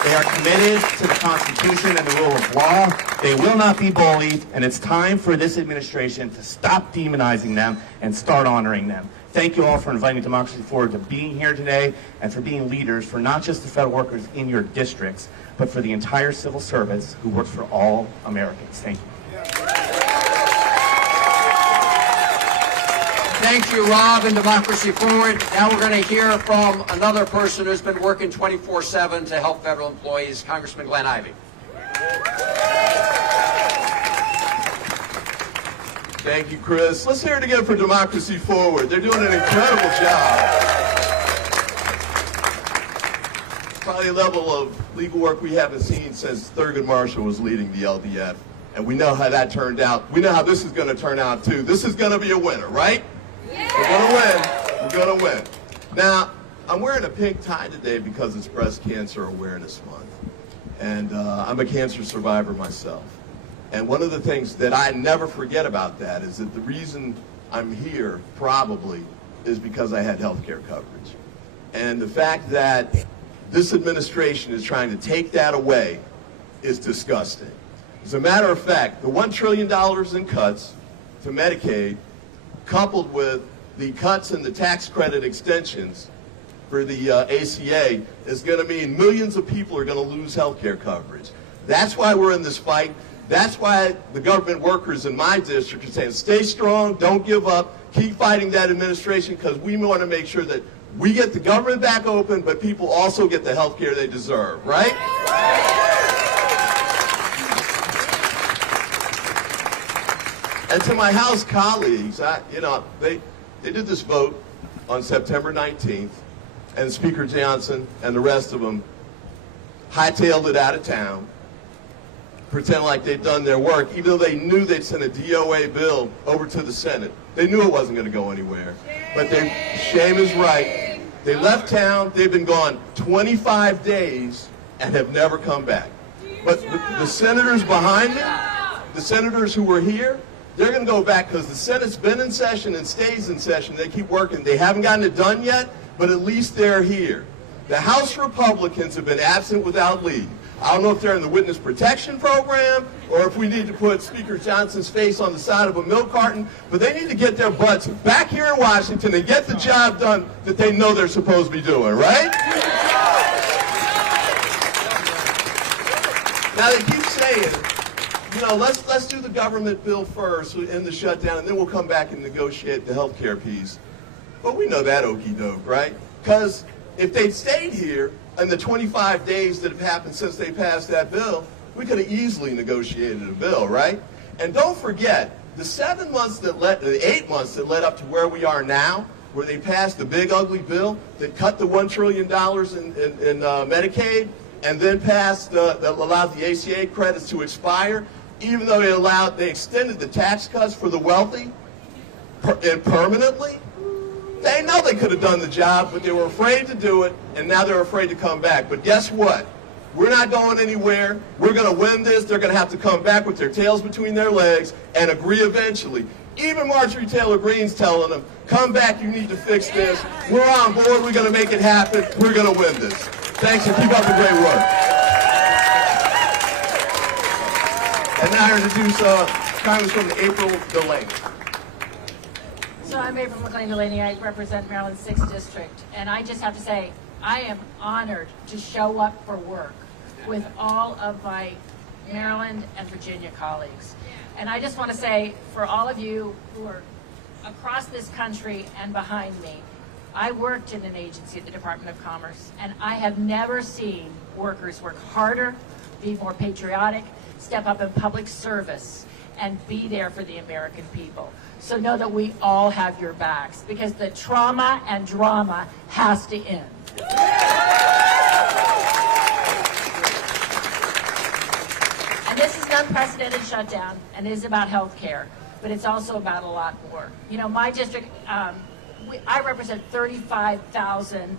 They are committed to the Constitution and the rule of law. They will not be bullied, and it's time for this administration to stop demonizing them and start honoring them. Thank you all for inviting Democracy Forward to being here today and for being leaders for not just the federal workers in your districts, but for the entire civil service who works for all Americans. Thank you. Thank you, Rob, and Democracy Forward. Now we're going to hear from another person who's been working 24/7 to help federal employees, Congressman Glenn Ivey. Thank you, Chris. Let's hear it again for Democracy Forward. They're doing an incredible job. Probably a level of legal work we haven't seen since Thurgood Marshall was leading the LDF. And we know how that turned out. We know how this is going to turn out, too. This is going to be a winner, right? Yeah. We're going to win. We're going to win. Now, I'm wearing a pink tie today because it's Breast Cancer Awareness Month. And I'm a cancer survivor myself. And one of the things that I never forget about that is that the reason I'm here probably is because I had health care coverage. And the fact that this administration is trying to take that away is disgusting. As a matter of fact, the $1 trillion in cuts to Medicaid, coupled with the cuts in the tax credit extensions for the ACA, is going to mean millions of people are going to lose health care coverage. That's why we're in this fight. That's why the government workers in my district are saying, stay strong, don't give up, keep fighting that administration, because we want to make sure that we get the government back open, but people also get the health care they deserve, right? And to my House colleagues, they did this vote on September 19th, and Speaker Johnson and the rest of them hightailed it out of town, pretend like they'd done their work, even though they knew they'd sent a DOA bill over to the Senate. They knew it wasn't going to go anywhere. But shame is right. They left town. They've been gone 25 days and have never come back. But the senators behind me, the senators who were here, they're going to go back because the Senate's been in session and stays in session. They keep working. They haven't gotten it done yet, but at least they're here. The House Republicans have been absent without leave. I don't know if they're in the witness protection program or if we need to put Speaker Johnson's face on the side of a milk carton, but they need to get their butts back here in Washington and get the job done that they know they're supposed to be doing, right? Now they keep saying, let's do the government bill first in the shutdown, and then we'll come back and negotiate the health care piece. But we know that okie doke, right? Because if they'd stayed here in the 25 days that have happened since they passed that bill, we could have easily negotiated a bill, right? And don't forget, the 8 months that led up to where we are now, where they passed the big ugly bill that cut the $1 trillion in Medicaid, and then passed that allowed the ACA credits to expire, even though they extended the tax cuts for the wealthy permanently. They know they could have done the job, but they were afraid to do it, and now they're afraid to come back. But guess what? We're not going anywhere. We're going to win this. They're going to have to come back with their tails between their legs and agree eventually. Even Marjorie Taylor Greene's telling them, come back, you need to fix this. We're on board. We're going to make it happen. We're going to win this. Thanks, and keep up the great work. And now I introduce Congresswoman April Delaney. So I'm April McLean-Delaney. I represent Maryland's 6th District. And I just have to say, I am honored to show up for work with all of my Maryland and Virginia colleagues. And I just want to say, for all of you who are across this country and behind me, I worked in an agency at the Department of Commerce, and I have never seen workers work harder, be more patriotic, step up in public service, and be there for the American people. So know that we all have your backs, because the trauma and drama has to end. And this is an unprecedented shutdown, and it is about health care, but it's also about a lot more. My district, I represent 35,000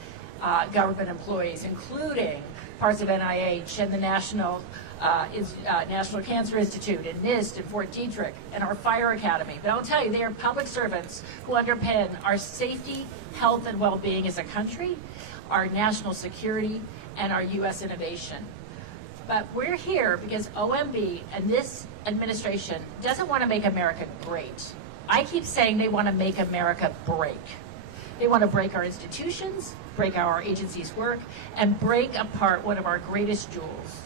government employees, including parts of NIH and the National Cancer Institute and NIST and Fort Detrick and our Fire Academy. But I'll tell you, they are public servants who underpin our safety, health, and well-being as a country, our national security, and our U.S. innovation. But we're here because OMB and this administration doesn't want to make America great. I keep saying they want to make America break. They want to break our institutions, break our agencies' work, and break apart one of our greatest jewels.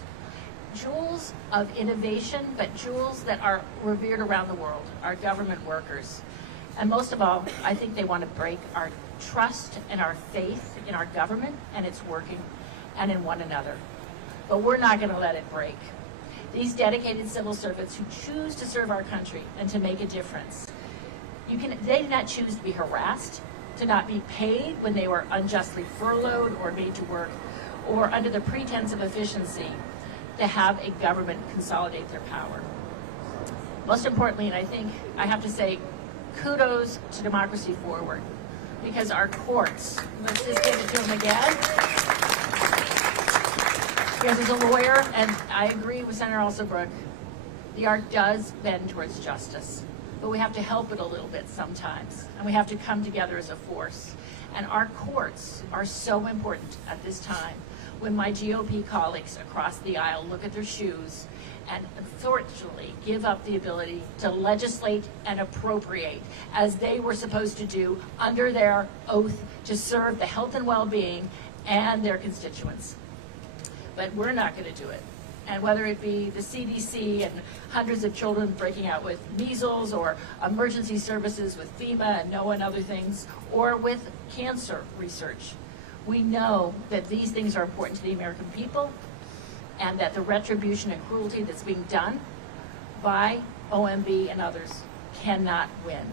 Jewels of innovation, but jewels that are revered around the world, our government workers. And most of all, I think they want to break our trust and our faith in our government and its working and in one another. But we're not going to let it break. These dedicated civil servants who choose to serve our country and to make a difference, they did not choose to be harassed, to not be paid when they were unjustly furloughed or made to work, or under the pretense of efficiency, to have a government consolidate their power. Most importantly, and I think I have to say, kudos to Democracy Forward, because our courts, let's just give it to them again. Because as a lawyer, and I agree with Senator Alsobrooks, the arc does bend towards justice, but we have to help it a little bit sometimes, and we have to come together as a force. And our courts are so important at this time, when my GOP colleagues across the aisle look at their shoes and unfortunately give up the ability to legislate and appropriate as they were supposed to do under their oath to serve the health and well-being and their constituents. But we're not going to do it. And whether it be the CDC and hundreds of children breaking out with measles, or emergency services with FEMA and NOAA and other things, or with cancer research, we know that these things are important to the American people, and that the retribution and cruelty that's being done by OMB and others cannot win.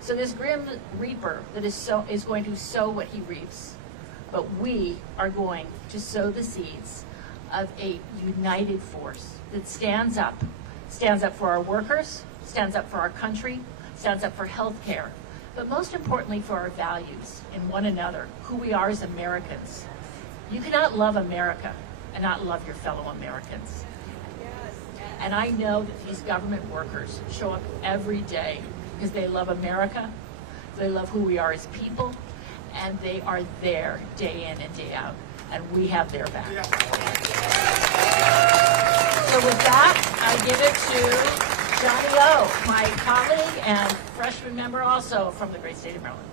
So this grim reaper that is going to sow what he reaps, but we are going to sow the seeds of a united force that stands up for our workers, stands up for our country, stands up for health care, but most importantly for our values in one another, who we are as Americans. You cannot love America and not love your fellow Americans. And I know that these government workers show up every day because they love America, they love who we are as people, and they are there day in and day out, and we have their back. So with that, I give it to Johnny O, my colleague and freshman member also from the great state of Maryland.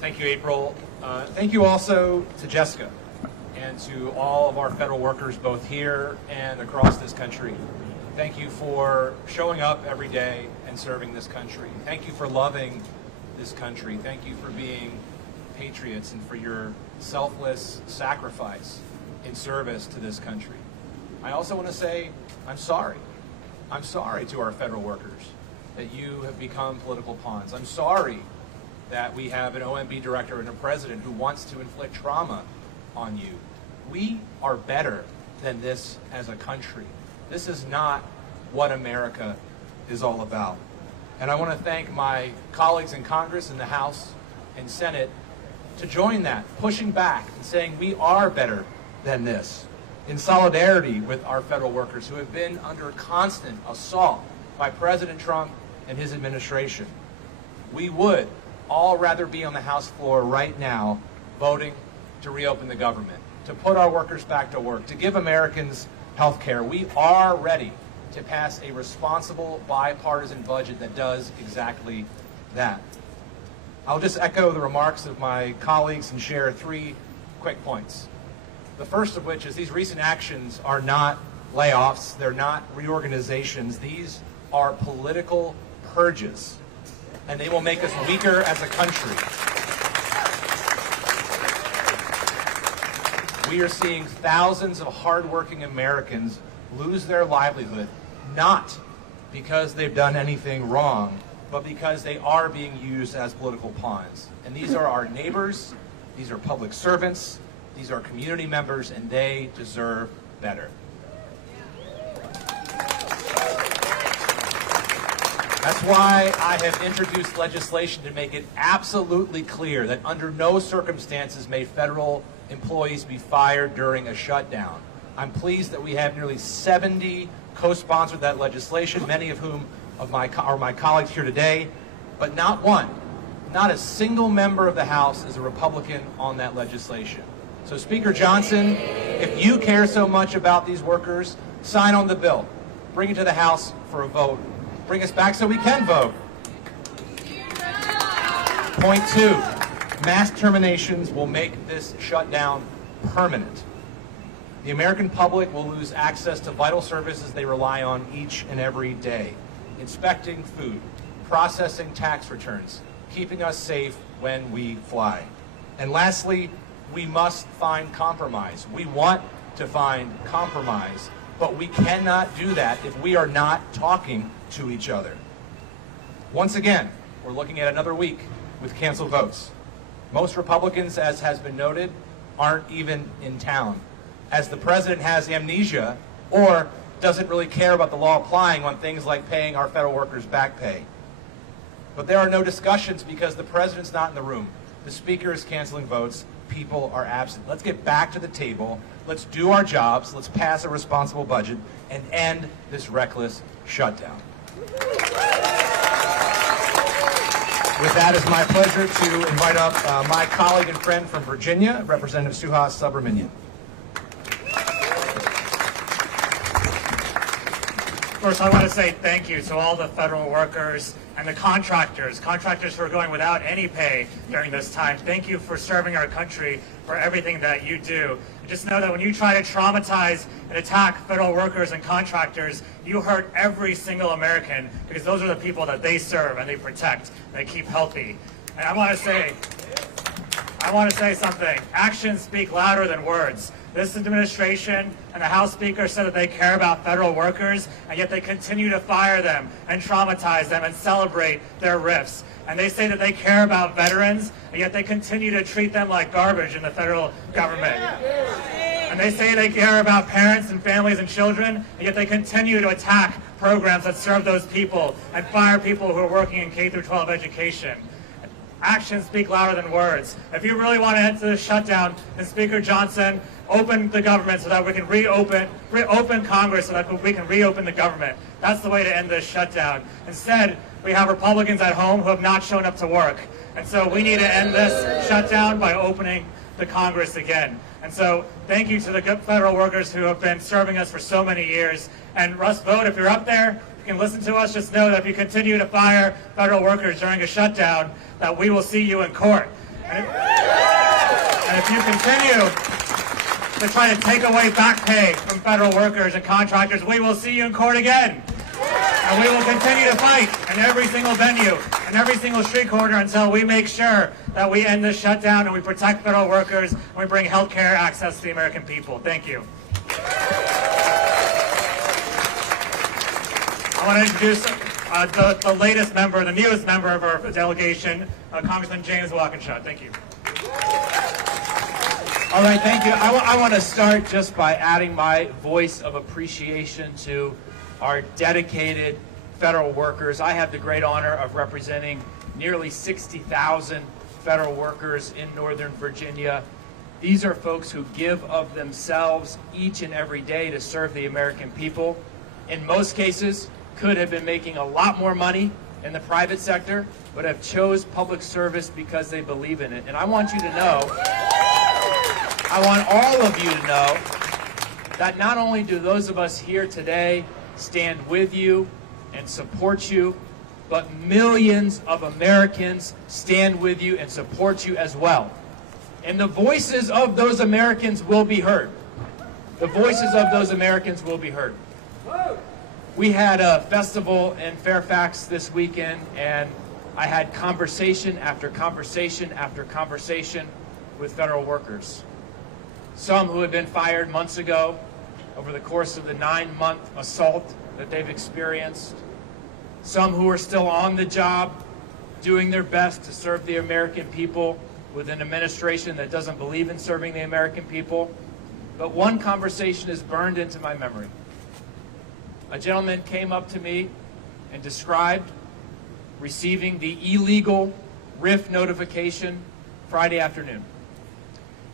Thank you, April. Thank you also to Jessica and to all of our federal workers, both here and across this country. Thank you for showing up every day and serving this country. Thank you for loving this country. Thank you for being patriots and for your selfless sacrifice in service to this country. I also want to say I'm sorry. I'm sorry to our federal workers that you have become political pawns. I'm sorry that we have an OMB director and a president who wants to inflict trauma on you. We are better than this as a country. This is not what America is all about. And I want to thank my colleagues in Congress and the House and Senate to join that, pushing back and saying we are better than this, in solidarity with our federal workers who have been under constant assault by President Trump and his administration. We would all rather be on the House floor right now voting to reopen the government, to put our workers back to work, to give Americans health care. We are ready to pass a responsible bipartisan budget that does exactly that. I'll just echo the remarks of my colleagues and share 3 quick points. The first of which is these recent actions are not layoffs, they're not reorganizations, these are political purges, and they will make us weaker as a country. We are seeing thousands of hardworking Americans lose their livelihood, not because they've done anything wrong, but because they are being used as political pawns. And these are our neighbors, these are public servants, these are community members, and they deserve better. That's why I have introduced legislation to make it absolutely clear that under no circumstances may federal employees be fired during a shutdown. I'm pleased that we have nearly 70 co-sponsored that legislation, many of whom are my colleagues here today, but not one, not a single member of the House is a Republican on that legislation. So Speaker Johnson, if you care so much about these workers, sign on the bill, bring it to the House for a vote, bring us back so we can vote. Point 2, mass terminations will make this shutdown permanent. The American public will lose access to vital services they rely on each and every day. Inspecting food, processing tax returns, keeping us safe when we fly. And lastly, we must find compromise. We want to find compromise, but we cannot do that if we are not talking to each other. Once again, we're looking at another week with canceled votes. Most Republicans, as has been noted, aren't even in town, as the president has amnesia or doesn't really care about the law applying on things like paying our federal workers back pay. But there are no discussions because the president's not in the room. The speaker is canceling votes. People are absent. Let's get back to the table. Let's do our jobs. Let's pass a responsible budget and end this reckless shutdown. With that, it's my pleasure to invite up my colleague and friend from Virginia, Representative Suhas Subramanian. First, I want to say thank you to all the federal workers and the contractors who are going without any pay during this time. Thank you for serving our country, for everything that you do. And just know that when you try to traumatize and attack federal workers and contractors, you hurt every single American, because those are the people that they serve and they protect and they keep healthy. And I want to say something. Actions speak louder than words. This administration and the House Speaker said that they care about federal workers, and yet they continue to fire them and traumatize them and celebrate their rifts. And they say that they care about veterans, and yet they continue to treat them like garbage in the federal government. And they say they care about parents and families and children, and yet they continue to attack programs that serve those people and fire people who are working in K-12 education. Actions speak louder than words. If you really want to end this shutdown, then Speaker Johnson, open the government so that we can reopen Congress so that we can reopen the government. That's the way to end this shutdown. Instead, we have Republicans at home who have not shown up to work. And so we need to end this shutdown by opening the Congress again. And so thank you to the federal workers who have been serving us for so many years. And Russ Vogt, if you're up there, you can listen to us. Just know that if you continue to fire federal workers during a shutdown, that we will see you in court. And if you continue to try to take away back pay from federal workers and contractors, we will see you in court again. And we will continue to fight in every single venue and every single street corner until we make sure that we end this shutdown and we protect federal workers and we bring health care access to the American people. Thank you. I want to introduce the latest member, the newest member of our delegation, Congressman James Walkinshaw. Thank you. All right, thank you. I want to start just by adding my voice of appreciation to our dedicated federal workers. I have the great honor of representing nearly 60,000 federal workers in Northern Virginia. These are folks who give of themselves each and every day to serve the American people. In most cases, could have been making a lot more money in the private sector, but have chose public service because they believe in it. And I want you to know, I want all of you to know that not only do those of us here today stand with you and support you, but millions of Americans stand with you and support you as well. And the voices of those Americans will be heard. The voices of those Americans will be heard. We had a festival in Fairfax this weekend, and I had conversation after conversation after conversation with federal workers. Some who had been fired months ago over the course of the 9-month assault that they've experienced. Some who are still on the job, doing their best to serve the American people with an administration that doesn't believe in serving the American people. But one conversation is burned into my memory. A gentleman came up to me and described receiving the illegal RIF notification Friday afternoon.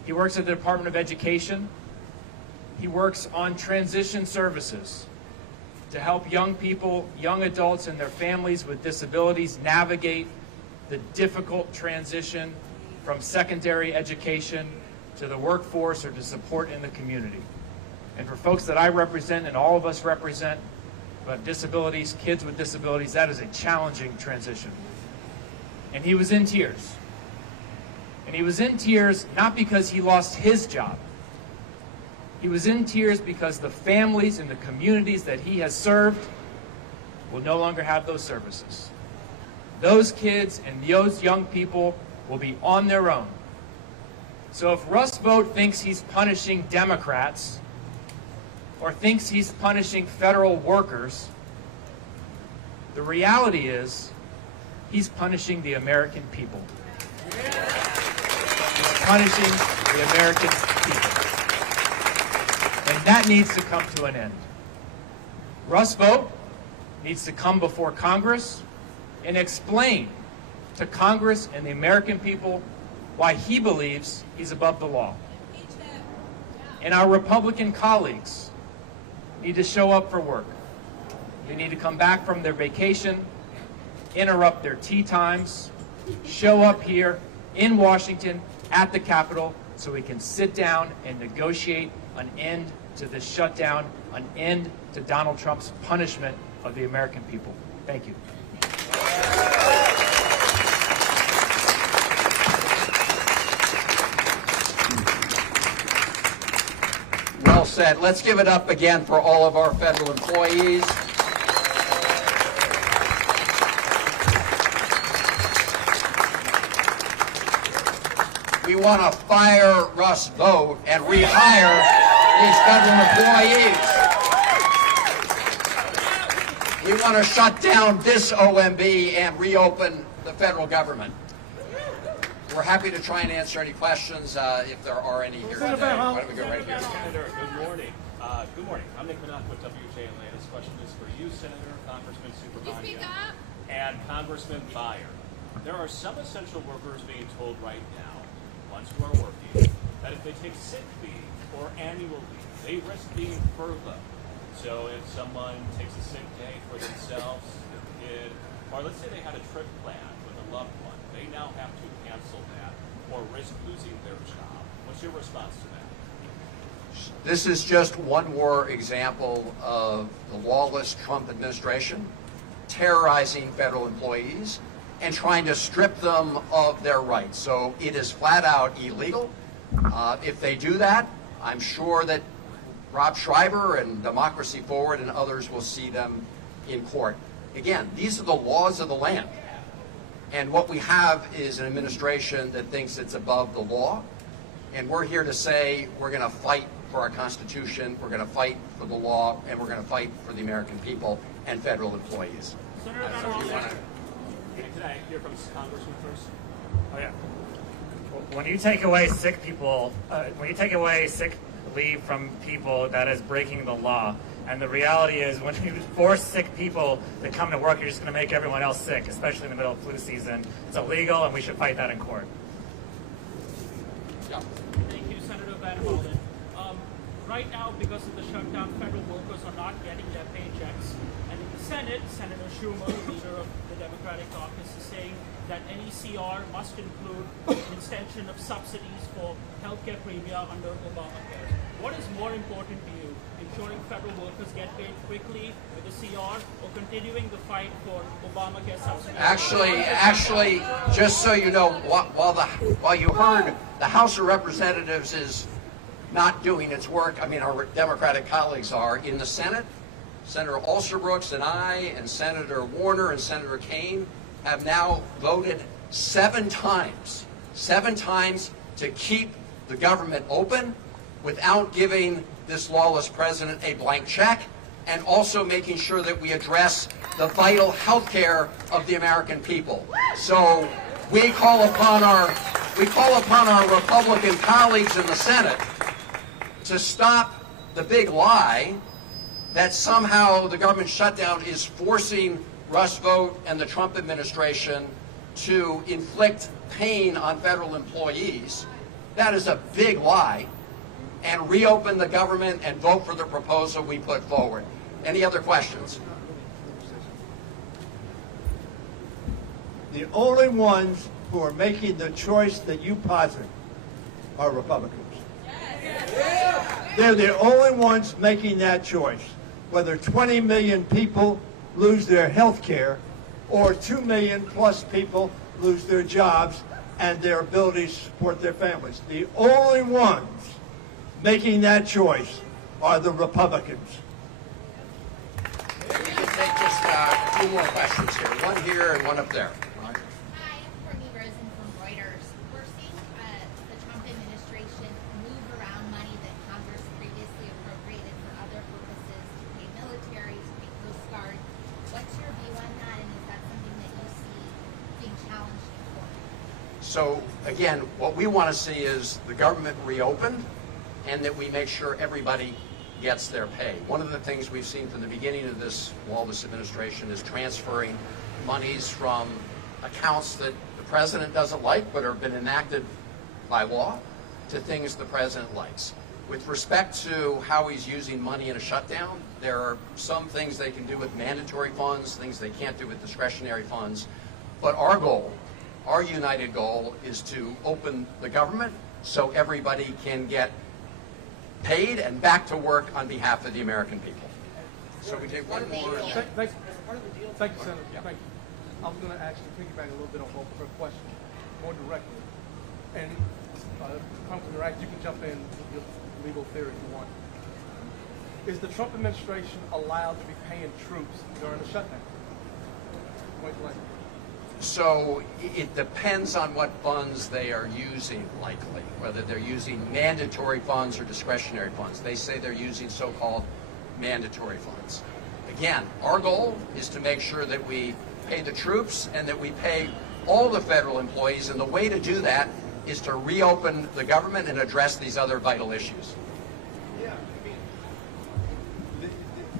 He works at the Department of Education. He works on transition services to help young people, young adults and their families with disabilities navigate the difficult transition from secondary education to the workforce or to support in the community. And for folks that I represent and all of us represent, But disabilities, kids with disabilities, that is a challenging transition. And he was in tears. And he was in tears not because he lost his job. He was in tears because the families and the communities that he has served will no longer have those services. Those kids and those young people will be on their own. So if Russ Vought thinks he's punishing Democrats or thinks he's punishing federal workers, the reality is he's punishing the American people. He's punishing the American people. And that needs to come to an end. Russ Vought needs to come before Congress and explain to Congress and the American people why he believes he's above the law. And our Republican colleagues need to show up for work. They need to come back from their vacation, interrupt their tea times, show up here in Washington at the Capitol so we can sit down and negotiate an end to this shutdown, an end to Donald Trump's punishment of the American people. Thank you. Well said. Let's give it up again for all of our federal employees. We want to fire Russ Vought and rehire these federal employees. We want to shut down this OMB and reopen the federal government. We're happy to try and answer any questions if there are any here today. Why don't we go right here? Senator, good morning. Good morning. I'm Nick Minock with WJLA. This question is for you, Senator, Congressman Subramanian, and Congressman Byer. There are some essential workers being told right now, ones who are working, that if they take sick leave or annual leave, they risk being furloughed. So if someone takes a sick day for themselves, their kid, or let's say they had a trip planned with a loved one, they now have to cancel that or risk losing their job. What's your response to that? This is just one more example of the lawless Trump administration terrorizing federal employees and trying to strip them of their rights. So it is flat out illegal. If they do that, I'm sure that Rob Schreiber and Democracy Forward and others will see them in court. Again, these are the laws of the land. And what we have is an administration that thinks it's above the law. And we're here to say we're going to fight for our Constitution, we're going to fight for the law, and we're going to fight for the American people and federal employees. Senator, can I hear from Congressman first? Oh yeah. When you take away sick people, when you take away sick leave from people, that is breaking the law. And the reality is, when you force sick people to come to work, you're just going to make everyone else sick, especially in the middle of flu season. It's illegal, and we should fight that in court. Yeah. Thank you, Senator Van Hollen. Right now, because of the shutdown, federal workers are not getting their paychecks. And in the Senate, Senator Schumer, leader of the Democratic caucus, is saying that any CR must include an extension of subsidies for healthcare premium under Obamacare. What is more important to you, ensuring federal workers get paid quickly with a CR or continuing the fight for Obamacare subsidies? Actually, just so you know, while you heard the House of Representatives is not doing its work, I mean our Democratic colleagues are, in the Senate, Senator Alsobrooks and I and Senator Warner and Senator Kaine have now voted 7 times to keep the government open without giving this lawless president a blank check, and also making sure that we address the vital health care of the American people. So we call upon our Republican colleagues in the Senate to stop the big lie that somehow the government shutdown is forcing Russ Vought and the Trump administration to inflict pain on federal employees. That is a big lie. And reopen the government and vote for the proposal we put forward. Any other questions? The only ones who are making the choice that you posit are Republicans. They're the only ones making that choice. whether 20 million people lose their health care or 2 million plus people lose their jobs and their ability to support their families. The only ones making that choice are the Republicans. We can take just two more questions here. One here and one up there. Hi, I'm Courtney Rosen from Reuters. We're seeing the Trump administration move around money that Congress previously appropriated for other purposes to pay military, to pay Coast Guard. What's your view on that, and is that something that you see being challenged in court? So again, what we want to see is the government reopened and that we make sure everybody gets their pay. One of the things we've seen from the beginning of this administration is transferring monies from accounts that the president doesn't like but have been enacted by law to things the president likes. With respect to how he's using money in a shutdown, there are some things they can do with mandatory funds, things they can't do with discretionary funds. But our goal, our united goal, is to open the government so everybody can get paid and back to work on behalf of the American people. So we take one more. Thank you, Senator. Thank you. I was going to actually piggyback a little bit on her question more directly. And Congressman Wright, you can jump in with your legal theory if you want. Is the Trump administration allowed to be paying troops during the shutdown? Point blank. So it depends on what funds they are using, likely, whether they're using mandatory funds or discretionary funds. They say they're using so-called mandatory funds. Again, our goal is to make sure that we pay the troops and that we pay all the federal employees, and the way to do that is to reopen the government and address these other vital issues.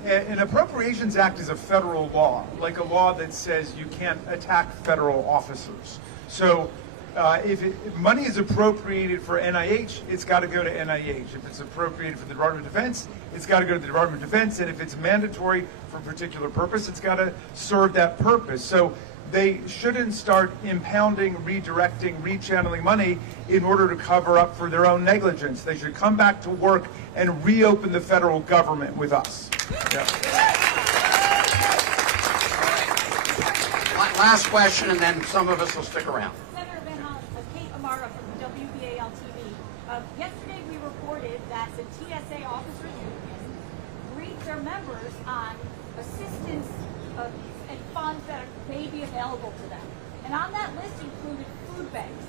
An Appropriations Act is a federal law, like a law that says you can't attack federal officers. So if money is appropriated for NIH, it's got to go to NIH. If it's appropriated for the Department of Defense, it's got to go to the Department of Defense. And if it's mandatory for a particular purpose, it's got to serve that purpose. So they shouldn't start impounding, redirecting, rechanneling money in order to cover up for their own negligence. They should come back to work and reopen the federal government with us. Yeah. Last question, and then some of us will stick around. Senator Van Hollen, Kate Amara from WBAL TV. Yesterday we reported that the TSA officers union briefed their members on assistance and funds that may be available to them. And on that list included food banks.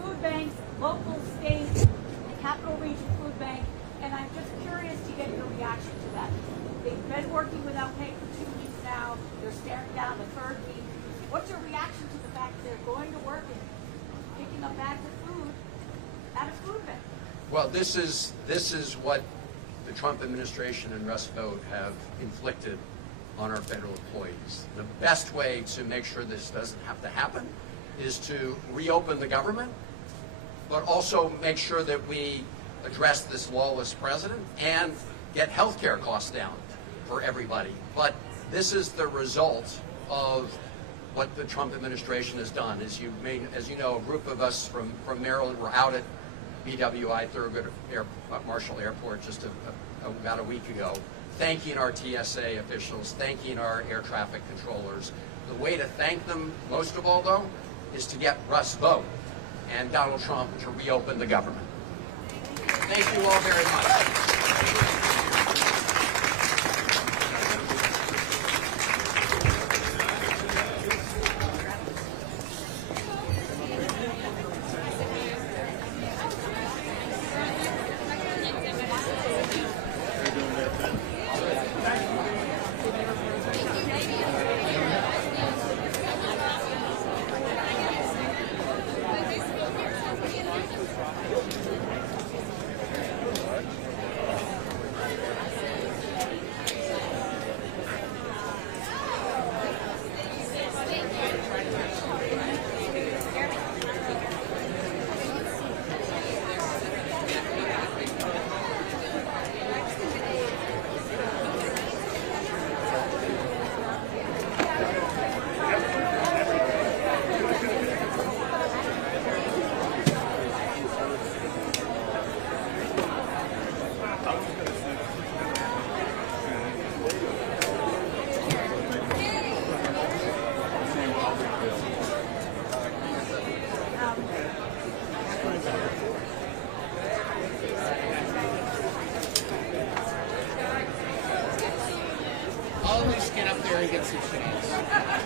Food banks, local, state, the Capital Region Food Bank, and I'm just curious to get your reaction to that. They've been working without pay for 2 weeks now. They're staring down the 3rd week. What's your reaction to the fact that they're going to work and picking up bags of food at a food bank? Well, this is what the Trump administration and Russ Vought have inflicted on our federal employees. The best way to make sure this doesn't have to happen is to reopen the government, but also make sure that we address this lawless president and get health care costs down for everybody. But this is the result of what the Trump administration has done. As you know, a group of us from Maryland were out at BWI Thurgood Marshall Airport just about a week ago, thanking our TSA officials, thanking our air traffic controllers. The way to thank them, most of all, though, is to get Russ Vought and Donald Trump to reopen the government. Thank you all very much. arrogance and shame.